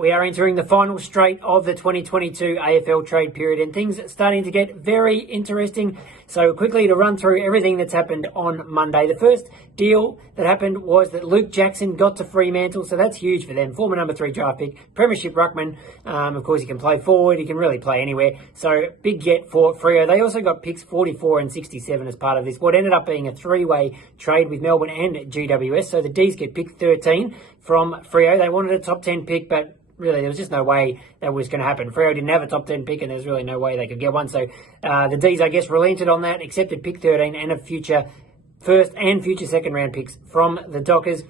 We are entering the final straight of the 2022 AFL trade period and things are starting to get very interesting. So quickly to run through everything that's happened on Monday. The first deal that happened was that Luke Jackson got to Fremantle, so that's huge for them. Former number 3 draft pick, premiership ruckman. Of course, he can play forward, he can really play anywhere. So big get for Freo. They also got picks 44 and 67 as part of this. What ended up being a three-way trade with Melbourne and GWS. So the D's get pick 13 from Freo. They wanted a top 10 pick, but really, there was just no way that was going to happen. Freo didn't have a top 10 pick, and there's really no way they could get one. So the D's, I guess, relented on that, accepted pick 13 and a future first and future second round picks from the Dockers.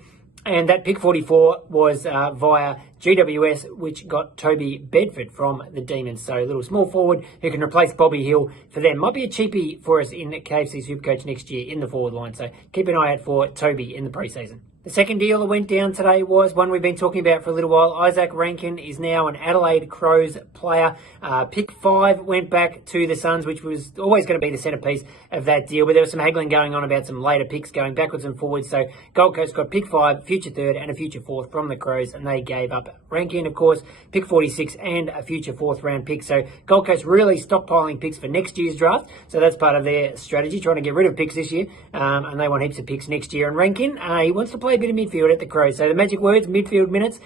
And that pick 44 was via GWS, which got Toby Bedford from the Demons. So a little small forward who can replace Bobby Hill for them. Might be a cheapie for us in KFC Supercoach next year in the forward line. So keep an eye out for Toby in the preseason. The second deal that went down today was one we've been talking about for a little while. Isaac Rankine is now an Adelaide Crows player. Pick 5 went back to the Suns, which was always going to be the centrepiece of that deal. But there was some haggling going on about some later picks going backwards and forwards. So Gold Coast got pick 5, future 3rd and a future 4th from the Crows. And they gave up Rankine, of course, pick 46 and a future 4th round pick. So Gold Coast really stockpiling picks for next year's draft. So that's part of their strategy, trying to get rid of picks this year. And they want heaps of picks next year. And Rankine, he wants to play a bit of midfield at the Crows. So the magic words, midfield minutes,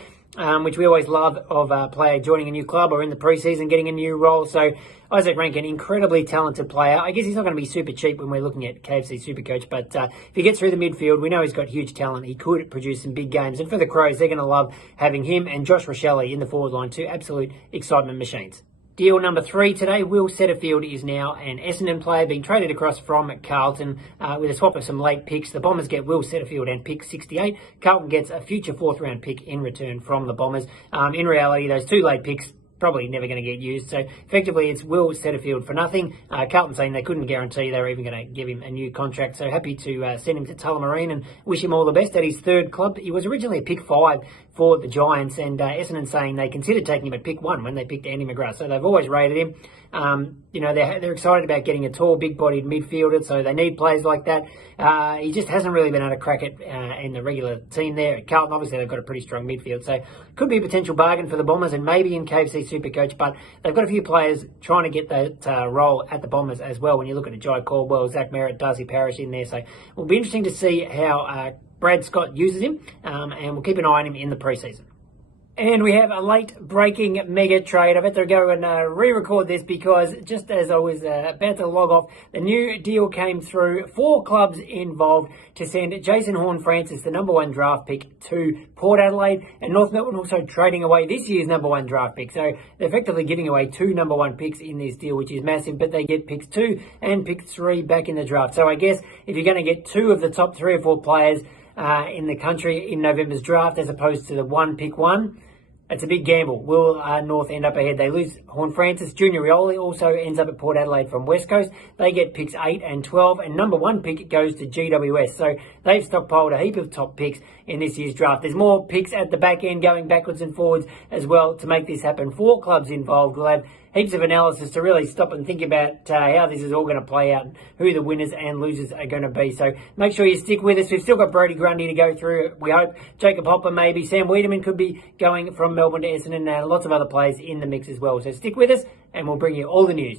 which we always love of a player joining a new club or in the preseason getting a new role. So Isaac Rankine, incredibly talented player. I guess he's not going to be super cheap when we're looking at KFC Supercoach, but if he gets through the midfield, we know he's got huge talent. He could produce some big games. And for the Crows, they're going to love having him and Josh Rioli in the forward line, two absolute excitement machines. Deal number 3 today, Will Setterfield is now an Essendon player being traded across from Carlton with a swap of some late picks. The Bombers get Will Setterfield and pick 68. Carlton gets a future 4th round pick in return from the Bombers. In reality, those 2 late picks probably never going to get used. So effectively, it's Will Setterfield for nothing. Carlton saying they couldn't guarantee they were even going to give him a new contract. So happy to send him to Tullamarine and wish him all the best at his 3rd club. He was originally a pick 5 for the Giants, and Essendon saying they considered taking him at pick 1 when they picked Andy McGrath. So they've always rated him. They're excited about getting a tall, big-bodied midfielder, so they need players like that. He just hasn't really been able to crack it in the regular team there. At Carlton, obviously, they've got a pretty strong midfield, so could be a potential bargain for the Bombers and maybe in KFC Supercoach, but they've got a few players trying to get that role at the Bombers as well. When you look at Jai Caldwell, Zach Merritt, Darcy Parish in there, so it'll be interesting to see how Brad Scott uses him, and we'll keep an eye on him in the preseason. And we have a late-breaking mega trade. I've had to go and re-record this because just as I was about to log off, the new deal came through. 4 clubs involved to send Jason Horne-Francis, the number 1 draft pick, to Port Adelaide. And North Melbourne also trading away this year's number 1 draft pick. So they're effectively giving away 2 number 1 picks in this deal, which is massive. But they get picks 2 and pick 3 back in the draft. So I guess if you're going to get 2 of the top 3 or 4 players in the country in November's draft as opposed to the 1 pick 1, it's a big gamble. Will North end up ahead? They lose Horne-Francis. Junior Rioli also ends up at Port Adelaide from West Coast. They get picks 8 and 12, and number 1 pick goes to GWS. So they've stockpiled a heap of top picks in this year's draft. There's more picks at the back end going backwards and forwards as well to make this happen. 4 clubs involved. We'll have heaps of analysis to really stop and think about how this is all going to play out and who the winners and losers are going to be. So make sure you stick with us. We've still got Brodie Grundy to go through. We hope Jacob Hopper maybe. Sam Wiedemann could be going from Melbourne to Essendon and lots of other players in the mix as well. So stick with us and we'll bring you all the news.